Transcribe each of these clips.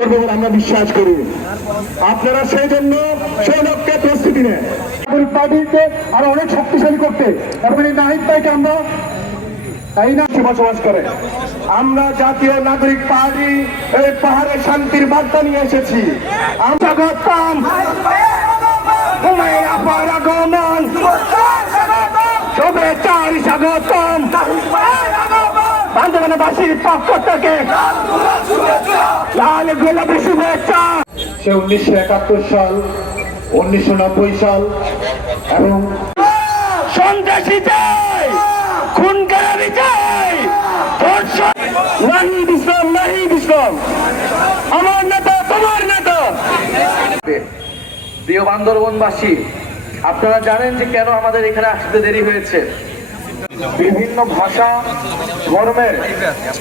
আমরা বিশ্বাস করি আপনারা সেই জন্য সেই লক্ষ্যে প্রস্তুতি নেন পার্টিকে আরো অনেক শক্তিশালী করতে এবং এই নাহিদ ভাইকে আমরা তাই না বসবাস করে আমরা জাতীয় নাগরিক পার্টি এই পাহাড়ে শান্তির বার্তা নিয়ে এসেছি আমরা স্বাগতম আগমন শুভেচ্ছার স্বাগতম বান্দরবানবাসীর পক্ষ থেকে লাল গোলাপি শুভেচ্ছা। সে 1971 সাল 1990 সাল এবং সন্ত্রাসী চাই খুন খারাপি চাই নাহিদ ইসলাম আমার নেতা তোমার নেতা। প্রিয় বান্দরবনবাসী, আপনারা জানেন যে কেন আমাদের এখানে আসতে দেরি হয়েছে। বিভিন্ন ভাষা ধর্মের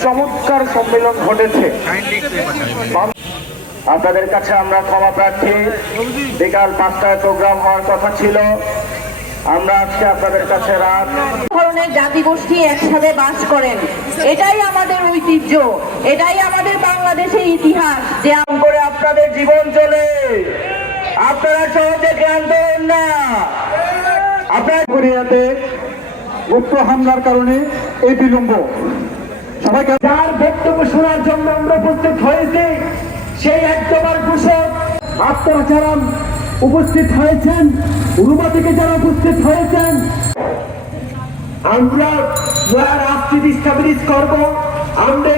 চমৎকার সম্মেলন ঘটেছে। আপনাদের কাছে আমরা ক্ষমা প্রার্থী। বিকাল 5টায় প্রোগ্রাম হওয়ার কথা ছিল, আমরা আজকে আপনাদের কাছে রাত ধরনের জাতিগোষ্ঠী একসাথে বাস করেন, এটাই আমাদের ঐতিহ্য, এটাই আমাদের বাংলাদেশের ইতিহাস। যে করে আপনাদের জীবন চলে, আপনারা সহজে ক্লান্ত হন না। আপনার কোরিয়াতে গুপ্ত হামলার কারণে এই বিলম্ব। সবাইকে যার বক্তব্য শোনার জন্য আমরা উপস্থিত হয়েছি সেই একজনের ঘোষক আপনারা যারা উপস্থিত হয়েছেন, রুমা থেকে যারা উপস্থিত হয়েছেন, আমরা রাষ্ট্রীয় স্টাবলিশ করবো। আমরা